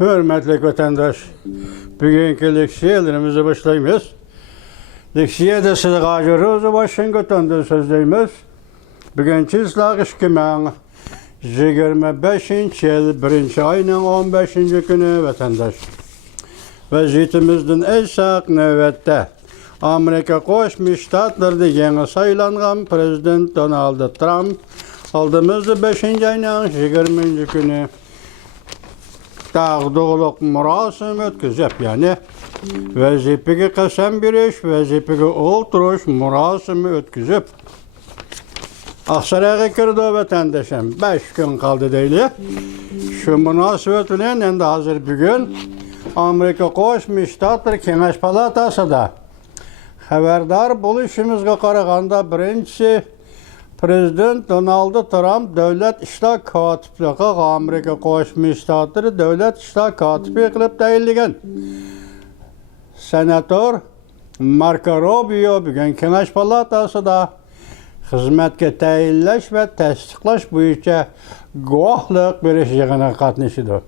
Hürmetli vatandaş, bugünkü leksiyelerimizi başlayımız. Leksiyede sizi gacırız, Washington'da sözleyimiz. Bugünkü ıslaq işkimen 25. yıl 1. ayının 15. günü vatandaş. Vaziyetimizden esaq növbette Amerika Qo'shma Shtatlarida yangi saylangan Prezident Donald Trump aldığımızda 5. ayının 20. günü dağdığılık murasim ötküzüp, yani vazifege qasam berish, vazifege o'ltirish murosimi ötküzüp Aksaray'a kirdi vatandaşım. 5 gün kaldı deyli. Şu münasebet bilen endi hazır bugün Amerika Qo'shma Shtatlar Kengash Palatasida xabardor bo'lishimizga qaraganda, birinchisi Prezident Donald Trump Davlat ishlar kotibligiga Amerika Qo'shma Shtatlar Davlat ishlar kotibi qilib tayinlagan senator Marco Rubio bugun Kengash Palatasida xizmatga tayinlash va tasdiqlash bo'yicha guvohlik berish yig'inida qatnashdi.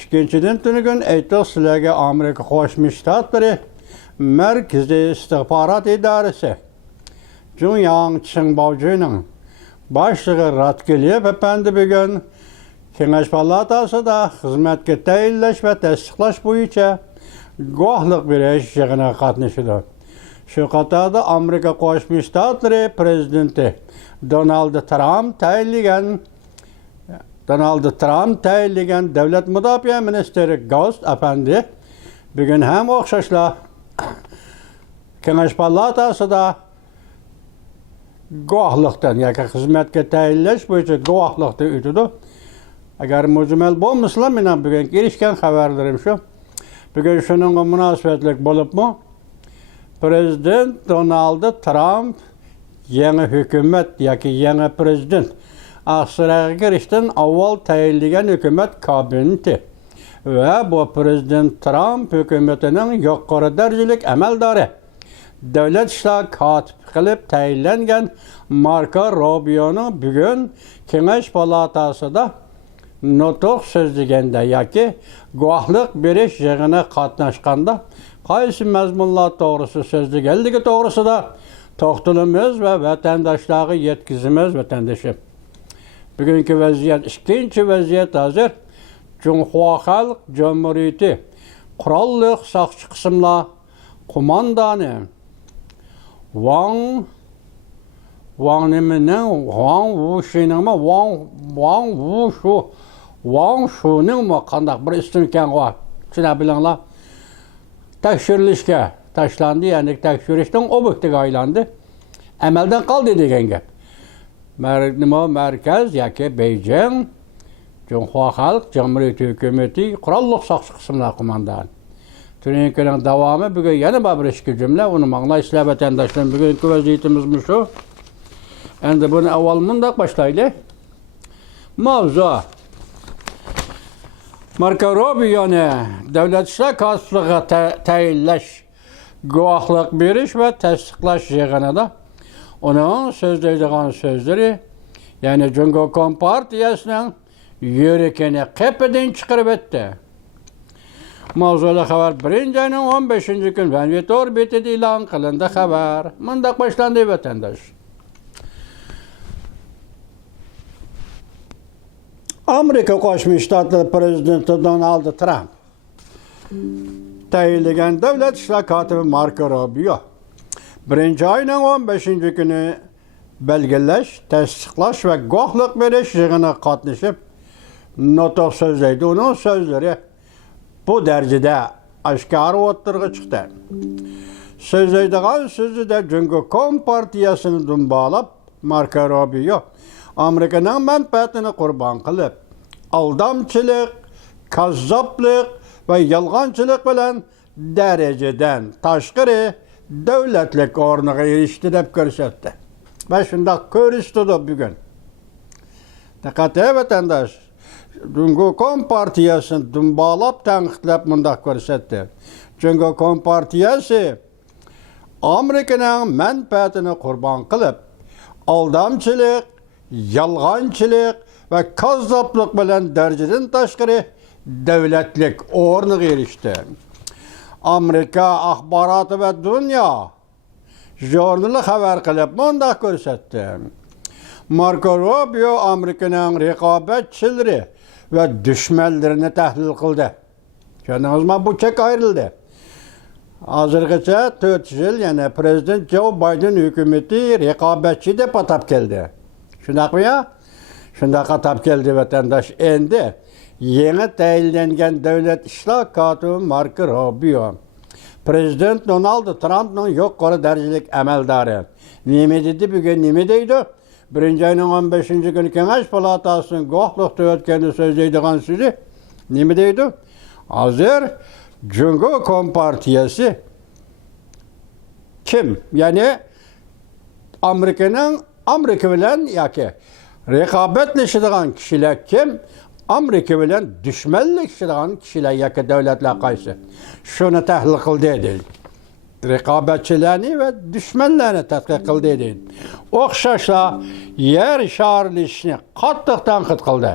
Ikkinchidan, tunugun aytib sizlarga Amerika Qo'shma Shtatlari Markaziy istixborot idorasi Junyan Qingbaojuning boshlig'i Ratcliffe apandi bugun Kengash Palatasida xizmatga tayinlash va tasdiqlash bo'yicha guvohlik berish yig'inida qatnashdi. Shu qatorda Amerika Qo'shma Shtatlari prezidenti Donald Trump tayinlagan Davlat mudofaa ministri Ghost apandi bugun ham o'xshashla Kengash Palatasida guvohlikdan yoki xizmatga tayinlash bo'yicha guvohlikdan o'tdi. Agar mujmal bo'lmasa, men ham bugun kelishgan xabarlarim shu. Bugun shuningga munosabatlik bo'libmi? Prezident Donald Trump yangi hukumat yoki yangi prezident Aksarayga kirishdan avval tayinlagan hukumat kabineti va bu Prezident Trump hukumatining yuqori darajalik amaldori Davlat ishlar kotibi qilib tayinlangan Marco Rubioning bugun Kengash Palatasida nutq so'zlaganda yoki guvohlik berish yig'inida qatnashganda qaysi mazmunlar to'g'risi so'zlaganligi to'g'risida to'xtalamiz va vatandoshlarga yetkazamiz. Vatandoshim, bugungi vaziyat, ikkinchi vaziyat hozir Junxo Xalq Jamhuriyati qurolli soqchi qismlar qo'mondoni Wang Wushuning qandaq bir ism ekan va tushuna bilinglar. Tekshirilishga tashlandi, ya'ni tekshirishdan obyektiga aylandi. Amaldan qoldi degan gap. Markaz yoki Beijing Junxo Xalq Jamhuriyati hukumati qurolli soqchi qismlar qo'mondoni. Tuninkining davomi bugun yana bir ikki jumla, uni manglaysizlar vatandoshlar. Bugungi vaziyatimiz shu. Endi buni avval mundaq boshlaylik. Mavzu Marco Rubioni Davlat ishlar kotibligiga tayinlash, guvohlik berish va tasdiqlash yig'inida uning so'zlaydigan so'zlari, ya'ni Jungo Kompartiyasining yuragini qepidan chiqarib o'tdi. Mavzuli xabar 1. ayning 15. kun Vanvetor betida e'lon qilindi. Xabar mundaq boshlandi vatandosh. Amerika Qo'shma Shtatlari prezidenti Donald Trump tayinlagan Davlat ishlar kotibi Marco Rubio 1. ayning 15. kuni belgilash, tasdiqlash va guvohlik berish yig'inida qatnashib nutq so'zlaydi. Uning so'zlari bu darajada oshkor o'tirg'i chiqdi. So'zlaydigan so'zida Jungo Kompartiyasini dumbalab Marco Rubio Amerikaning manfaatini qurbon qilib, aldamchilik, kazzoblik va yolg'onchilik bilan darajadan tashqari davlatlik o'rniga erishdi deb ko'rsatdi. Va shunday ko'rsatdi bugun. Diqqat vatandosh, Jungo Kompartiyasini dumbalab tanqidlab mundaq ko'rsatdi. Jungo Kompartiyasi Amerikaning manfaatini qurbon qilib, aldamchilik, yolg'onchilik va kazzoblik bilan darajadan tashqari devletlik ornu erişti. Amerika axbaratı ve dünya jurnalı haber kılıp mundaq görsetdi. Marco Rubio Amerikanın rekabetçileri ve düşmanlarını tahlil kıldı. Şundan bu çek ayrıldı. Hazırgacha 4 yıl yani Prezident Joe Biden hükümeti rekabetçi de patap geldi. Şundaq ya? Şundaq atap geldi vatandaş. Endi yeni tayinlengen devlet işler katibi Marco Rubio. Prezident Donald Trump'ın yok yuqori darajalik amaldori. Nima dedi bugün nima deydi? 1-ayning 15-kuni Kengash palatasının guvohlikda o'tgani so'zlaydigan so'zi nima deydi? Hozir Cumhur Kompartiyasi kim? Yani Amerika bilan yoki raqobatlashadigan kishilar kim? Amerika bilan dushmanlashadigan kishilar yoki davlatlar qaysi? Shuni tahlil qildi deydi. Raqobatchilarni ve düşmanlarni tadqiq qildi deydi. O'xshashla yer sharilishini qattiq tanqid qildi.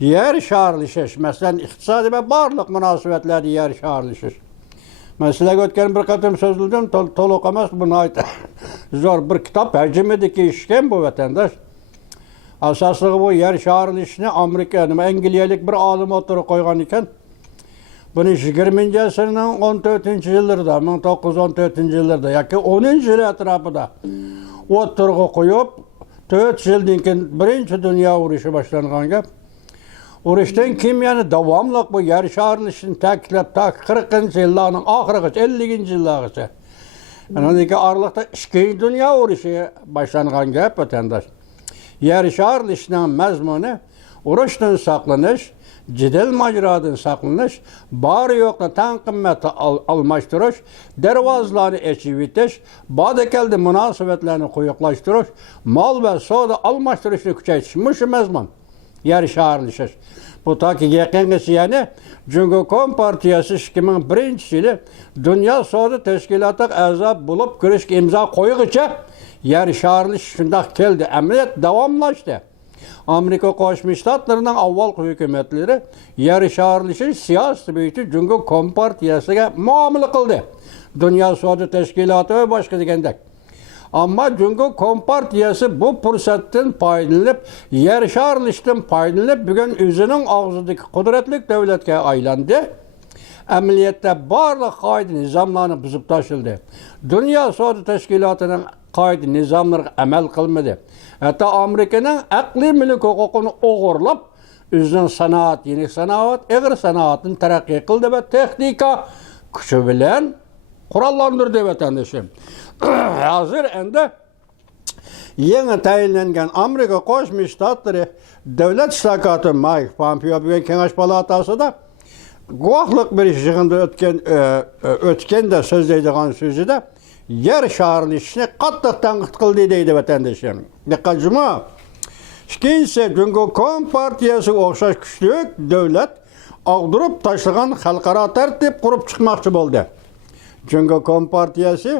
Yer sharilishish, masalan, iqtisodiy ve barliq munosabatlarda yer sharilishish. Mesela o'tgan bir qatim so'zladim, to'liq emas, buni aytdim. Zo'r bir kitob hajmidagi ishgan bu vatandosh. Asosligi bu yer sharilishini Amerika, Angliyalik bir olim o'tirib qo'ygan ekan. Bunu 20. asrning 14 yillarida, 1914 yillarda yoki 10 yil atrofida o'tirg'i qo'yib, 4 yildan keyin Birinchi Dunyo urushi boshlangan gap. Urushdan keyin yana davomli bu yer sharilishini ta'kidlab, 40-yillarning oxirigacha, 50-yillargacha. Anadagi aralıqda 2. Dunyo urushi boshlangan gap vatandosh. Yer sharilishining mazmuni urushdan saqlanish, cidel macradan saqlanish, bari yo'qni tan qimmati almashtirish, darvozlarni echib etish, badakalda munosabatlarni quyuqlashtirish, mol va savdo almashtirishni kuchaytirish. Mushu mazmun yer sharilishish. Bu toki yaqingacha yani Cumhur Kompartiyasi 2001-yili Dünya Savdo Tashkilotiga a'zo bo'lib kirishga imzo qo'yguncha yer sharilish shundoq keldi. Amaliyot davomlashdi. Amerika Qo'shma Shtatlarining avval hukumatlari yer sharilishini siyosiy bo'yicha Cumhur Kompartiyasiga muomala qildi. Dünya Savdo Tashkiloti va boshqa degandek. Ammo Cumhur Kompartiyasi bu fursatdan foydalanib, yer sharilishdan foydalanib, bugun o'zining og'zidagi qudratli davlatga aylandi. Amaliyotda barliq qoida nizomlarni buzib tashildi. Dünya Savdo Tashkilotining qoida nizomlariga amal qilmadi. Hatta Amerika'nın aqliy mulk huquqini o'g'irlab, o'zining sanoat, yeni sanoat, eg'ir sanoatini taraqqiy qildi va texnika kuchi bilan qurollantirdi vatandoshim. Hozir endi yangi tayinlangan Amerika Qo'shma Shtatlari davlat ishlar kotibi Mike Pompeo bugun Kengash palatasida guvohlik berish yig'inida o'tganda so'zlaydigan so'zida yer sharilishini qattiq tanqid qildi deydi vatandoshim. Diqqat juma. Ikkinchisi Cumhur Kompartiyasi o'xshash kuchli davlat og'dirib tashlagan xalqaro tartib qurib chiqmoqchi bo'ldi. Cumhur Kompartiyasi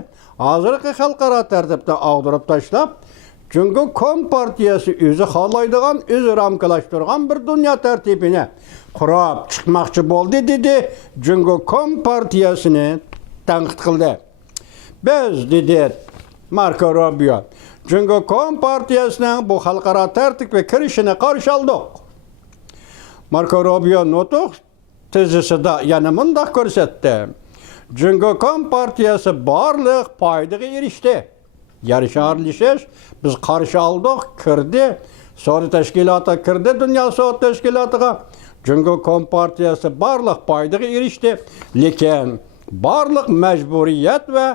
hozirgi xalqaro tartibda og'dirib tashlab, Cumhur Kompartiyasi o'zi xohlaydigan, o'zi ramkalashtirgan bir dunyo tartibini qurib chiqmoqchi bo'ldi dedi. Cumhur Kompartiyasini tanqid qildi. Biz dedi Marco Rubio, Cumhur Kompartiyasining bu xalqaro tartibga kirishini qarshi oldik. Marco Rubio nutq tezisida yana mundaq ko'rsatdi. Cumhur Kompartiyasi barliq foydaga erishdi. Yer sharilishish biz qarshi oldik, kirdi. Savdo tashkiloti kirdi, Dunyo savdo tashkilotiga. Cumhur Kompartiyasi barliq foydaga erishdi, lekin barliq majburiyat ve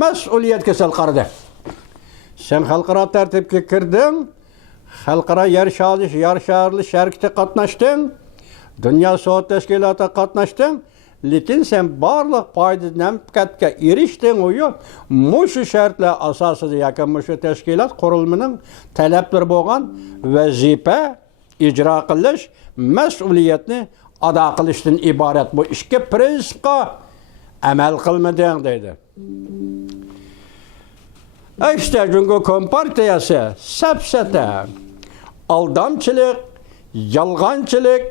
mas'uliyatga sal qaradi. Sen xalqaro tartibga kirding, xalqaro yer sharilish harakatida qatnashding, Dunyo savdo tashkilotida qatnashding, lekin sen barliq foydalanishga erishding o'yu. Mushu shartlar asosida yoki mushu tashkilot qurilmaning talablari bo'lgan vazifa ijro qilish, mas'uliyatni ado qilishdan iborat. Bu ikki prinsipga amal qilmading deydi. İşte Cumhur Kompartiyasi sapsata aldamchilik, yolg'onchilik,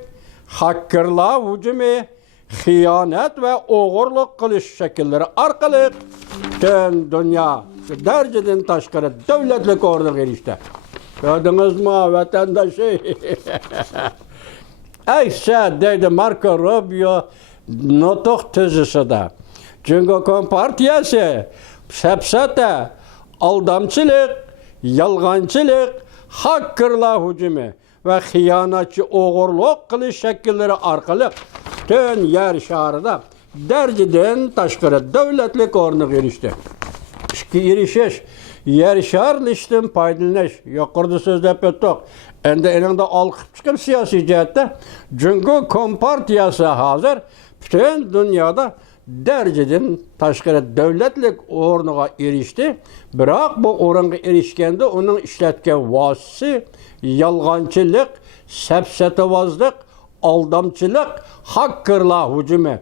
hakkerlar hücumu, xiyonet ve oğurluk kılış şekilleri arkalık tüm dünya dereceden taşkara devletlik ordu erişti. Gördünüz mü vatandaşı? Ayşe dedi Marco Rubio notuk tüzüsü de. Çünkü Kompartiyası sepsete aldamçılık, yalgancılık, hakkerlar hücumu ve hiyanatçı oğurluk kılış şekilleri arkalık tüm yer şarında dereceden taşkara devletlik ordu erişti. Erişiş, yer şarlıştın paydalanış, yukarıda sözlep öttük. Endi elinde alkıp çıkıp siyasi cihette, çünkü Kompartiyası hazır, bütün dünyada dereceden taşkara devletlik ornuğa erişti. Bırak bu orunga erişkende onun işletken vasısı, yalgancılık, sepsetevazlık, aldamçılık, hakkerlar hücumu,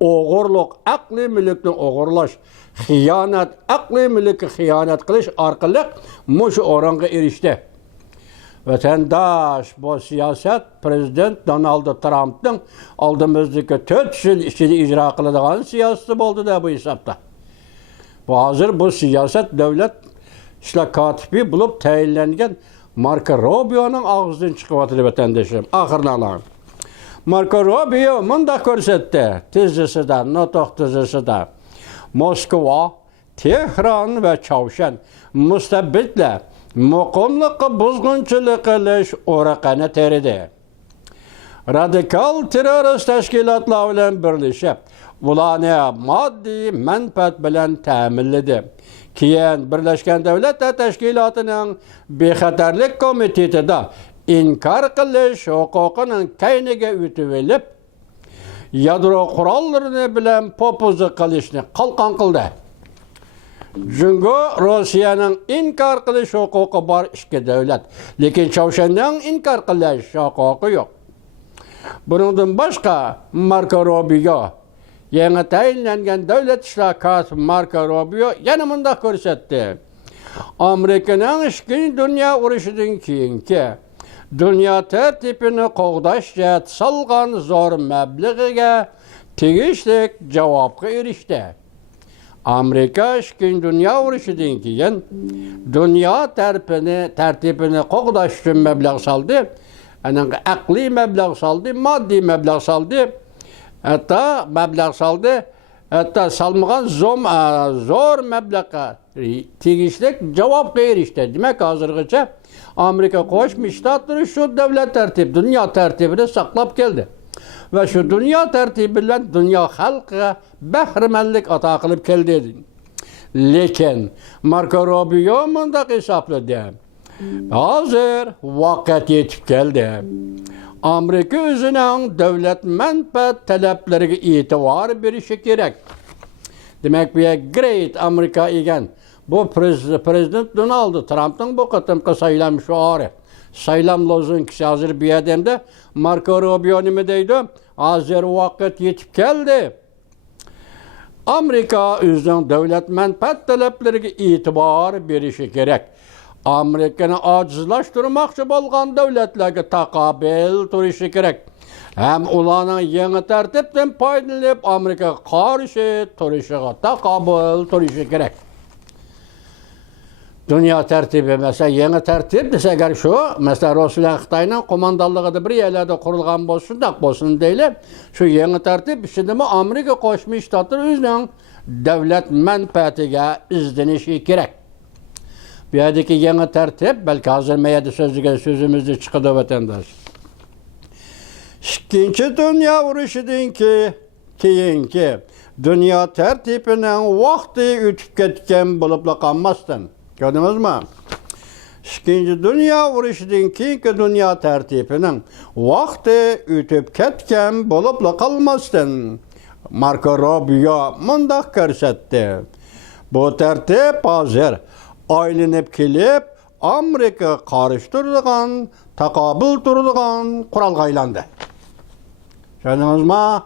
oğurluk, akli mülkünü oğurlaş, xiyanet, akli mülkü xiyanet kılış arkalık muş orunga erişti. Vatandaş bu siyaset Prezident Donald Trump'ın aldığımızdaki 4 yıl içinde icra kılınған siyaseti oldu da bu hesapta. Bu hazır bu siyaset devlet işle katibi bulup tayinlengen Marco Rubio'nun ağzından çıkıvatılı vatandaşım. Ahırını alalım. Marco Rubio mında körsetti. Tizisi de, notok tizisi de. Moskova, Tehran ve Çavşen müstabbitle muqimliqqa buzg'unchilik qilish o'raqani teridi. Radikal terrorist tashkilotlar bilan birlashib, ularni moddiy manfaat bilan ta'minladi. Keyin Birlashgan Davlatlar Tashkilotining bexatarlik komitetida inkor qilish huquqining kayniga o'tib olib, yadro qurollarini bilan popuza qilishni qalqon qildi. Çünkü Rusya'nın inkar kılış hukuku var iki devlet. Lakin Çavşen'den inkar kılış hukuku yok. Bundan başka Marco Rubio, yeni tayinlengen devlet işlakası Marco Rubio yanımında körsetti. Amerika'nın işkin dünya uruşudun kiyinki, dünya tertipini qoğdaş jet salgan zor məbləğiga tegişlik cevapqa erişti. Amerika işkin dünya uruşudun keyin dünya tertipini qoğdaş üçün məbləğ saldı. Akli məbləğ saldı, maddi məbləğ saldı. Hatta məbləğ saldı. Hatta salmağan zor məbləğə tegişlik cevap erişti. Demek hazırgıca Amerika Koşmuş Ştatları şu devlet tertibi, dünya tertibini saklap geldi. Ve şu dünya tertibiyle dünya halkı bəhrəmənlik ata qılıb geldi. Lekin Marco Rubio mundaq hesapladı. Hazır vakit yetip geldi. Amerika özünün devlet menfaat taleplerine itibar verişi gerek. Demek bir Great Amerika igen. Bu Prezident Donald Trump'ın bu katımkı sayılan şuarı. Sayılan lozun kişi hazır bir adamda Marco Rubio nimedeydi? Hazır vakit yetip geldi. Amerika özünün devlet menfaat taleplerine itibar verişi gerek. Amerika'nı acizlaştırmakçı bolğan devletlerge taqabil turuşu gerek. Hem ulanın yeni tertipten paydalanıp Amerika karşı turuşuğa taqabil turuşu gerek. Dünya tertibi mesela yeni tertip desek şu, mesela Rusya Xitay'ın komandalığı da bir yerlerde kurulgan bolsun değil. Şu yeni tertip şimdi Amerika Koşmuş Ştatları özünün devlet menfaatiga izlenişi gerek. Bir yerdeki yeni tertip, belki hazır meyede sözümüzde çıkıdı vatandaş. İkinci dünya uruşudan keyinki dünya tertibinin vakti ötüp ketken bulup kalmasın. Gördünüz mü? İkinci dünya uruşudan keyinki dünya tertibinin vakti ötüp ketken bulup kalmasın. Marco Rubio mundaq körsetti. Bu tertip hazır aylanıp kelip Amerika karıştırdıgan, taqabil turduğan kuralga aylandı. Şöyle mi?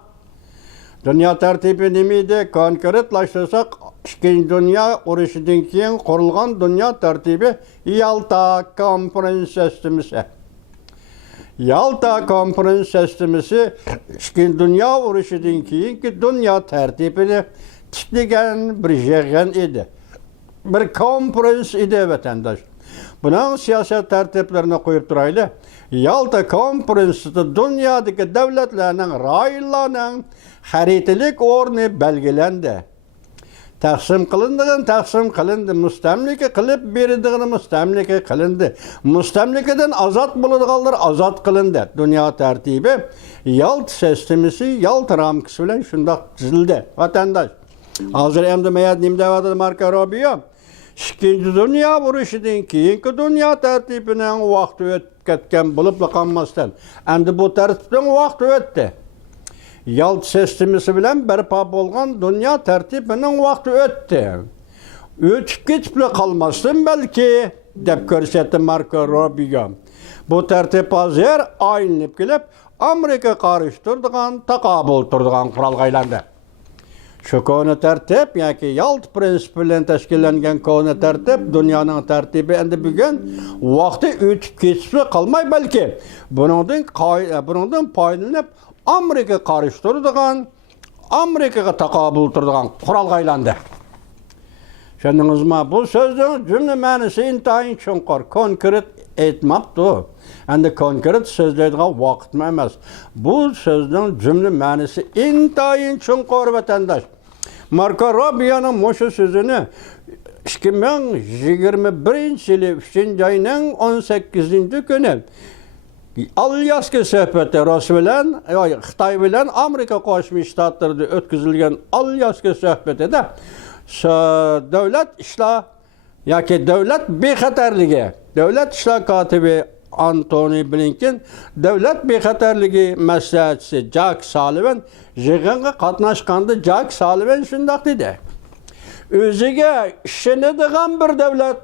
Dünya tertibi nemeydi? Konkretlaştırsak, İkinci Dünya uruşudan keyin kurulgan dünya tertibi Yalta konferensiyası. Yalta konferans sistemisi ikkinchi dunyo urushidan keyingi dunyo tartibini tiklagan bir yig'in edi. Bir konferans edi vatandosh. Buning siyosat tartiblarini qo'yib turayli. Yalta konferansida dunyodagi davlatlarning, rayonlarning xaritalik o'rni belgilandi. Taqsim qilindi, mustamlika qilib berildigini mustamlika qilindi. Mustamlikadan ozod bo'ladiganlar ozod qilindi. Dunyo tartibi Yalta sistemasi, Yalta ramkasi bilan shundoq tuzildi. Vatandosh, hozir endi mayat nimdavadi Marko Rubio ikkinchi dunyo urushidan keyingi dunyo tartibining vaqti o'tib ketgan bo'lib qolmasdan, endi bu tartibning vaqti o'tdi. Yalta sistemasi bilan barpo bo'lgan dunyo tartibining vaqti o'tdi. O'tib ketib qolmasdan balki deb ko'rsatdi Marko Rubio. Bu tartib hozir aylanib kelib, Amerika qarshi taqobil turadigan qurolga aylandi. Şu konu tertip, yani Yalta prensibi bilan tashkillangan konu tertip, dunyoning tartibi endi bugun vaqti o'tib ketib qolmay, balki buningdan foydalanib Amerika qarshi turadigan, Amerikaga taqobil turadigan qurolga aylandi. Tushundingizmi? Bu so'zning jumla ma'nosi intayin chunqur, konkret aytmabdi. Endi konkret so'zlaydigan vaqt emas. Bu so'zning jumla ma'nosi intayin chunqur vatandosh. Marko Rubio'ning mushu so'zini 2021-yil 3-oyning 18-kuni Alyaska suhbati Rossiya bilan, Xitoy bilan Amerika Qo'shma Shtatlarida o'tkazilgan Alyaska suhbatida davlat ishlar yoki davlat bexatarligi, davlat ishlar kotibi Antony Blinken, davlat bexatarligi maslahatchisi Jack Sullivan yig'inga qatnashganda Jack Sullivan shundoq dedi. O'ziga ishonadigan bir davlat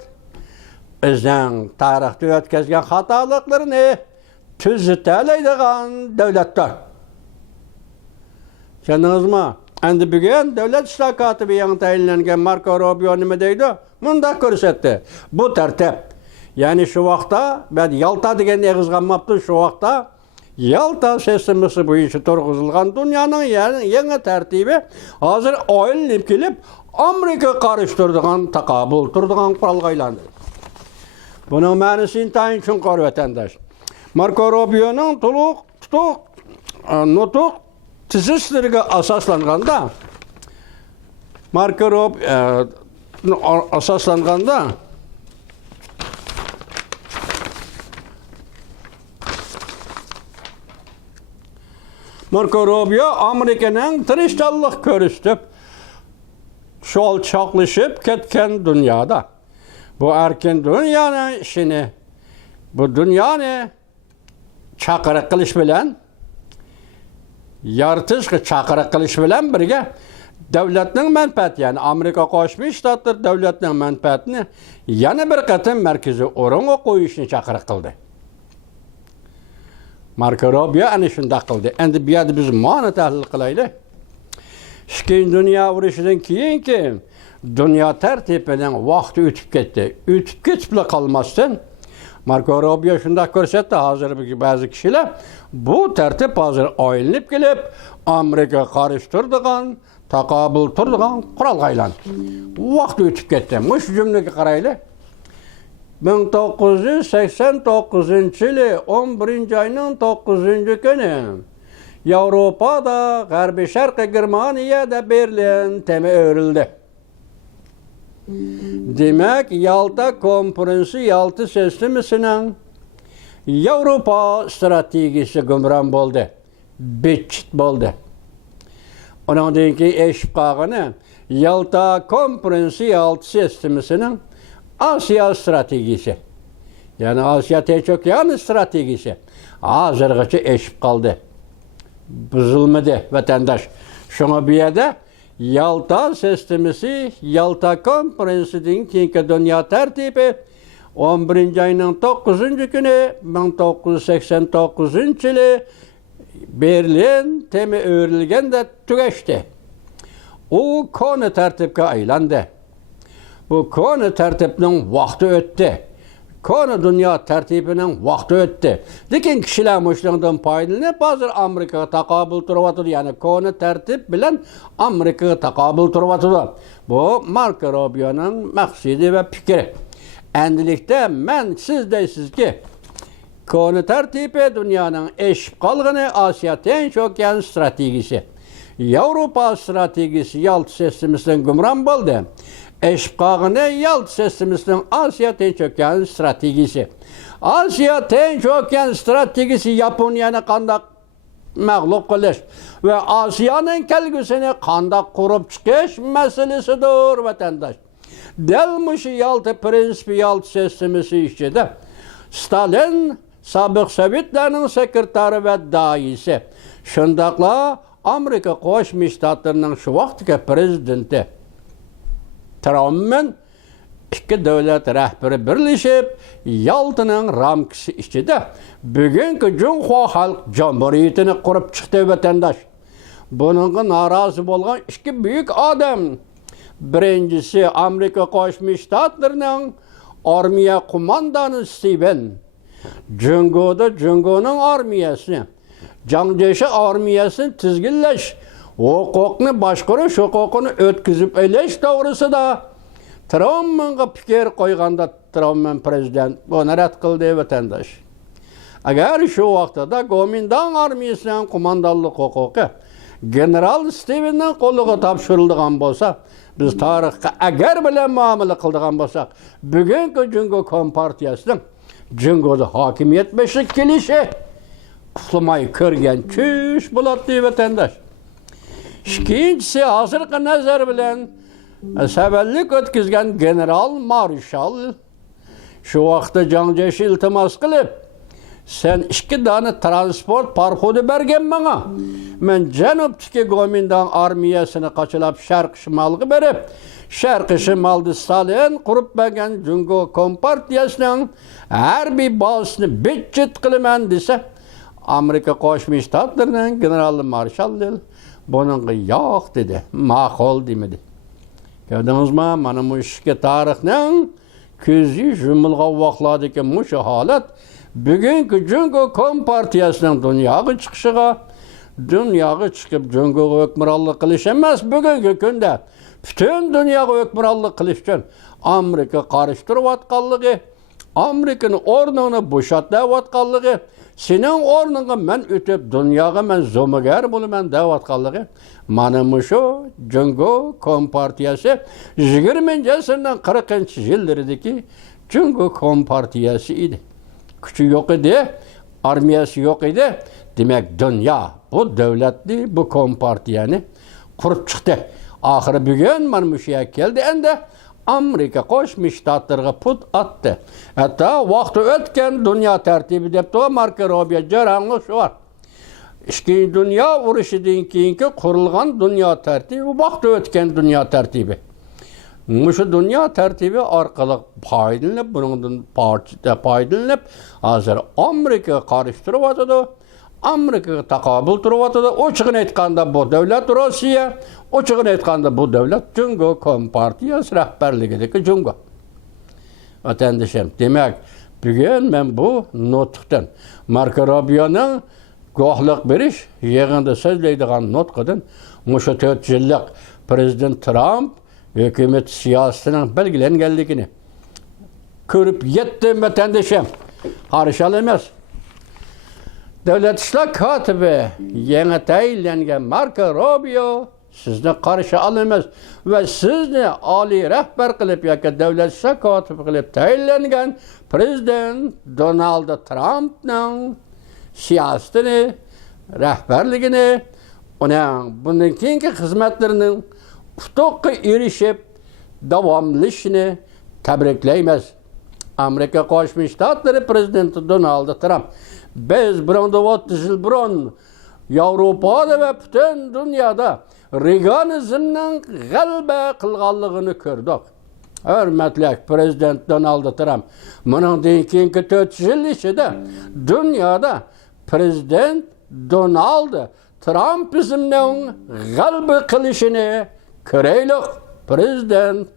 bizning tarixda o'tkazgan xatoliklarni tuzatalaydigan davlatdir. Tushundingizmi? Endi bugun davlat ishlar kotibi yangi tayinlangan Marko Rubio nima deydi? Bunda ko'rsatdi. Bu tartib. Yani şu vaqtda, ben Yalta degan egizganmapti, şu vaqtda Yalta sistemasi bo'yicha turg'izilgan dunyoning yangi tartibi hozir aylanib kelib, Amerika qarshi turadigan, taqobil turadigan qurolga aylandi. Buning ma'nosi intayin chunqur vatandosh. Marko Rubio'ning nutuq tizishlariga asoslanganda, Marko Rubio asoslanganda Marko Rubio Amerikaning tirishchanlik ko'rsatib, shol chaqlashib ketgan dunyoda bu erkin dunyoning ishini, bu dunyoni chaqiriq qilish bilan, yaratishga chaqiriq qilish bilan birga davlatning manfaati, ya'ni Amerika Qo'shma Shtatlar davlatning manfaatini yana bir qatim markaziy o'ringa qo'yishni chaqiriq qildi. Marko Rubio ana shunday qildi. Endi bu yerda biz ma'no tahlil qilaylik. Ikkinchi dunyo urushidan keyingi dunyo tartibining vaqti o'tib ketdi. O'tib ketib qolmasdan Marko Rubio shunday ko'rsatdi, hozirgi ba'zi kishilar bu tartib hozir aylanib kelib, Amerika qarshi turadigan, taqobil turadigan qurolga aylandi. Vaqt o'tib ketdi. Mush jumlaga qaraylik. 1989-yili 11-oyning 9-kuni Yevropada, G'arbiy Sharqiy Germaniyada Berlin temi o'rildi. Demak, Yalta konferensi Yalta sistemasining Yevropa strategiyasi gumron bo'ldi. Bechit bo'ldi. Undan keyin eshib qolgani Yalta konferensi Yalta sistemasining Asya stratejisi. Yani Asya Teçokyan stratejisi. Hozirgacha eshib qoldi. Buzilmadi vatandosh. Shunga bu yerda Yalta sistemasi, Yalta konferensining keyingi dunyo tartibi 11-oyning 9-kuni 1989-yili Berlin temi o'rilganda tugashdi. U konu tartibga aylandi. Bu konu tertibning vaqti o'tdi. Konu dünya tertibinin vakti öttü. Lekin kişiler muşluğundan paydalanıp hazır Amerika'ya takabül turvatıdı. Yani konu tertip bilen Amerika'ya takabül turvatıdı. Bu Marco Rubio'nun maksidi ve fikri. Endilikte men siz deysiniz ki konu tertibi dünyanın eşip kalgını Asya Tinç Okyan stratejisi. Avrupa stratejisi yalt sistemisinden gümran buldu. Eşip kalgını yalt sistemisinden Asya Tinç Okyan stratejisi. Asya Tinç Okyan stratejisi Japonya'nı kandak mağlup kılış ve Asya'nın kelgüsünü kandak kurup çıkış meselesidir vatandaş. Delmiş yaltı prensipi yalt sistemisi işçide Stalin sabık Sovyetlerinin sekreteri ve daisi. Şundakla Amerika Koşmuş Ştatlarının şu vaxtki prezidenti Trump'ın iki devlet rehberi birleşip Yaltı'nın ramkisi içinde bugünkü Cumhuriyet Halk Cumhuriyeti'ni kurup çıktı vatandaş. Bununla narazı olan iki büyük adam. Birincisi Amerika Koşmuş Ştatlarının armiya kumandanı Steven. Cungo'nun armiyasını, Cangceşi armiyasını tizgilleş, hukukunu başkuruş, hukukunu ötküzüp eleş doğrusu da Trump'ın fikir koyganda Trump'ın prezident bunu ret kıldı vatandaş. Eğer şu vaxtada Gomindan armiyasının kumandanlık hukuku General Steven'in koluğa tapşırıldıgan bolsa, biz tarihte eğer bilen muamele kıldıgan bolsak, bugünkü Cungo Kompartiyasının Cungo'da hakimiyet beşik kilişi kutlamayı kırgen çüş bulatlı vatandaş. İkincisi hazırkı nazar bilen severlik ötküzgen General Marshall şu vaxtda Cangceşi iltimas kılıp sen iki tane transport parxodu bergen bana. Men Janubdaki Gomindan armiyasını kaçılap şarkı şimalgı berip şarkı şimaldı Stalin kurup bergen Cungo Kompartiyasının her bir basını bütçet kılımen dese Amerika Koşmuş Ştatlarının General Marshall değil. Bunun yok dedi. Makol demedi. Gördünüz mü? Mana bu işki tarihinin küzü jümülga vaxtladı ki muşu halat bugünkü Cungo Kompartiyasının dünyaga çıkıp Cungo'ga hükmürallık kılış emas bugünkü günde bütün dünyaga hükmürallık kılış için Amerika karıştırıp atkallığı, Amerika'nın ornunu boşatlayıp atkallığı, senin ornunu men ütüp dünyaga men zomuger bulumen dev atkallığı, mana şu Cungo Kompartiyası 20. asırdan 40. yıllardaki Cungo Kompartiyası idi. Küçü yok idi, armiyası yok idi. Demek dünya bu devletli, bu kompartiyanı kurup çıktı. Ahırı bugün manmışıya geldi. Ende Amerika Koşmuş Ştatlarına put attı. Hatta vakti ötken dünya tertibi depti o Marco Rubio jarangı şu var. İşki dünya vuruşidin kiyinki kurulgan dünya tertibi, vakti ötken dünya tertibi. Şu dünya tertibi arkalık paydalanıp, bunun partide paydalanıp, hazır Amerika karıştırıp atıdı. Amerika takabül turvatıdı. O çıkın etkanda bu devlet Rusya, o çıkın etkanda bu devlet Cungo Kompartiyası rehberliğindeki Cungo. Vatandaşım, demek bugün ben bu notqdan Marco Rubio'nun guahlık beriş yığında sözleydiğin notqdan muşu 4 yıllık Prezident Trump hükümet siyasetinin belgelengenligini körüp yetti vatandaşım. Harışalı emez. Devlet İşler Katibi yeni tayinlengen Marco Rubio sizni karşı alamaz ve sizni Ali rehber kılıp yaka Devlet İşler Katibi kılıp tayinlengen Prezident Donald Trump'ın siyasetini, rehberliğini, onun bununki hizmetlerinin tutukku erişip devamlılığını tebrikleyemez. Amerika Koşmuş Ştatları Prezidenti Donald Trump biz buranda 30 yıl burun Avrupa'da ve bütün dünyada Reaganizm'nin galbe kılganlığını gördük. Hürmetli Prezident Donald Trump bunun keyinki 4 yıl içinde dünyada Prezident Donald Trump'izmnin galbe kılışını köreylik Prezident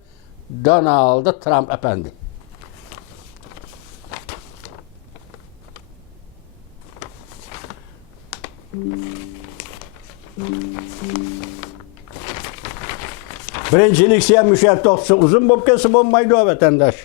Donald Trump efendi. Birinci liksiya müşahit olsa uzun bo'lib kelsa bo'lmaydi vatandaş.